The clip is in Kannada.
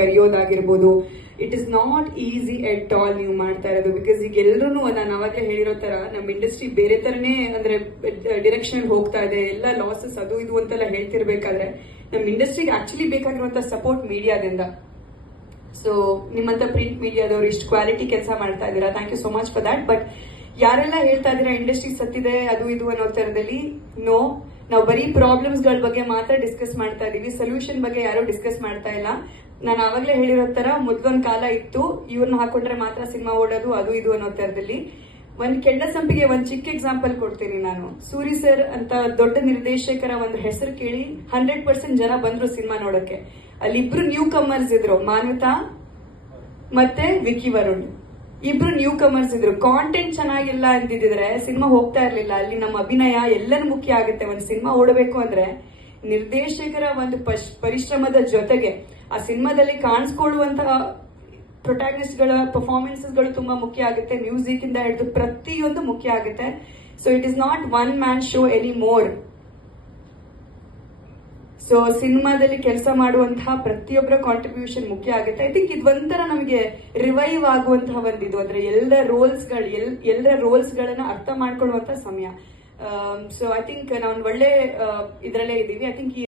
ಕರೆಯೋದಾಗಿರ್ಬೋದು. It is not easy at all ನೀವು ಮಾಡ್ತಾ ಇರೋದು. ಬಿಕಾಸ್ ಈಗ ಎಲ್ಲರೂ ನಾನು ಅವಾಗಲೇ ಹೇಳಿರೋ ತರ ನಮ್ಮ ಇಂಡಸ್ಟ್ರಿ ಬೇರೆ ತರನೇ ಅಂದ್ರೆ ಡಿರೆಕ್ಷನ್ ಹೋಗ್ತಾ ಇದೆ, ಎಲ್ಲ ಲಾಸಸ್ ಅದು ಇದು ಅಂತೆಲ್ಲ ಹೇಳ್ತಿರ್ಬೇಕಾದ್ರೆ ನಮ್ಮ ಇಂಡಸ್ಟ್ರಿಗೆ ಆಕ್ಚುಲಿ ಬೇಕಾಗಿರುವಂತ ಸಪೋರ್ಟ್ ಮೀಡಿಯಾದಿಂದ. ಸೊ ನಿಮ್ಮಂತ ಪ್ರಿಂಟ್ ಮೀಡಿಯಾದವರು ಇಷ್ಟು ಕ್ವಾಲಿಟಿ ಕೆಲಸ ಮಾಡ್ತಾ ಇದ್ದೀರಾ, thank you so much for that. But ಯಾರೆಲ್ಲ ಹೇಳ್ತಾ ಇದ್ದೀರಾ ಇಂಡಸ್ಟ್ರಿ ಸತ್ತಿದೆ ಅದು ಇದು ಅನ್ನೋ ತರದಲ್ಲಿ, ನೋ, ನಾವು ಬರೀ ಪ್ರಾಬ್ಲಮ್ಸ್ ಗಳ ಬಗ್ಗೆ ಮಾತ್ರ ಡಿಸ್ಕಸ್ ಮಾಡ್ತಾ ಇದೀವಿ, ಸೊಲ್ಯೂಷನ್ ಬಗ್ಗೆ ಯಾರು ಡಿಸ್ಕಸ್ ಮಾಡ್ತಾ ಇಲ್ಲ. ನಾನು ಆವಾಗಲೇ ಹೇಳಿರೋ ತರ ಮೊದ್ಲೊಂದ್ ಕಾಲ ಇತ್ತು, ಇವ್ರನ್ನ ಹಾಕೊಂಡ್ರೆ ಮಾತ್ರ ಸಿನಿಮಾ ಓಡೋದು ಅದು ಇದು ಅನ್ನೋ ತರದಲ್ಲಿ. ಒಂದ್ ಕೆಂಡ ಸಂಪಿಗೆ ಒಂದ್ ಚಿಕ್ಕ ಎಕ್ಸಾಂಪಲ್ ಕೊಡ್ತೀನಿ ನಾನು. ಸೂರಿ ಸರ್ ಅಂತ ದೊಡ್ಡ ನಿರ್ದೇಶಕರ ಒಂದು ಹೆಸರು ಕೇಳಿ 100% ಜನ ಬಂದ್ರು ಸಿನಿಮಾ ನೋಡಕ್ಕೆ. ಅಲ್ಲಿ ಇಬ್ರು ನ್ಯೂ ಕಮರ್ಸ್ ಇದ್ರು, ಮಾನ್ವಿತಾ ಮತ್ತೆ ವಿಕಿ ವರುಣ್, ಇಬ್ರು ನ್ಯೂ ಕಮರ್ಸ್ ಇದ್ರು. ಕಾಂಟೆಂಟ್ ಚೆನ್ನಾಗಿಲ್ಲ ಅಂತಿದ್ರೆ ಸಿನಿಮಾ ಹೋಗ್ತಾ ಇರ್ಲಿಲ್ಲ. ಅಲ್ಲಿ ನಮ್ಮ ಅಭಿನಯ ಎಲ್ಲನೂ ಮುಖ್ಯ ಆಗುತ್ತೆ. ಒಂದು ಸಿನಿಮಾ ಓಡಬೇಕು ಅಂದ್ರೆ ನಿರ್ದೇಶಕರ ಒಂದು ಪರಿಶ್ರಮದ ಜೊತೆಗೆ ಆ ಸಿನಿಮಾದಲ್ಲಿ ಕಾಣಿಸ್ಕೊಳ್ಳುವಂತಹ ಪ್ರೊಟ್ಯಾಗನಿಸ್ಟ್ ಗಳ ಪರ್ಫಾರ್ಮೆನ್ಸಸ್ ಗಳು ತುಂಬಾ ಮುಖ್ಯ ಆಗುತ್ತೆ. ಮ್ಯೂಸಿಕ್ ಇಂದ ಹಿಡಿದು ಪ್ರತಿಯೊಂದು ಮುಖ್ಯ ಆಗುತ್ತೆ. So it is not one man show any more. So ಸಿನಿಮಾದಲ್ಲಿ ಕೆಲಸ ಮಾಡುವಂತಹ ಪ್ರತಿಯೊಬ್ಬರ ಕಾಂಟ್ರಿಬ್ಯೂಷನ್ ಮುಖ್ಯ ಆಗುತ್ತೆ. ಐ ಥಿಂಕ್ ಇದು ಒಂಥರ ನಮಗೆ ರಿವೈವ್ ಆಗುವಂತಹ ಒಂದಿದು, ಅಂದ್ರೆ ಎಲ್ಲರ ರೋಲ್ಸ್ ಗಳನ್ನ ಅರ್ಥ ಮಾಡ್ಕೊಳ್ಳುವಂತ ಸಮಯ. ಸೊ ಐ ಥಿಂಕ್ ನಾವು ಒಳ್ಳೆ ಇದರಲ್ಲೇ ಇದೀವಿ. I think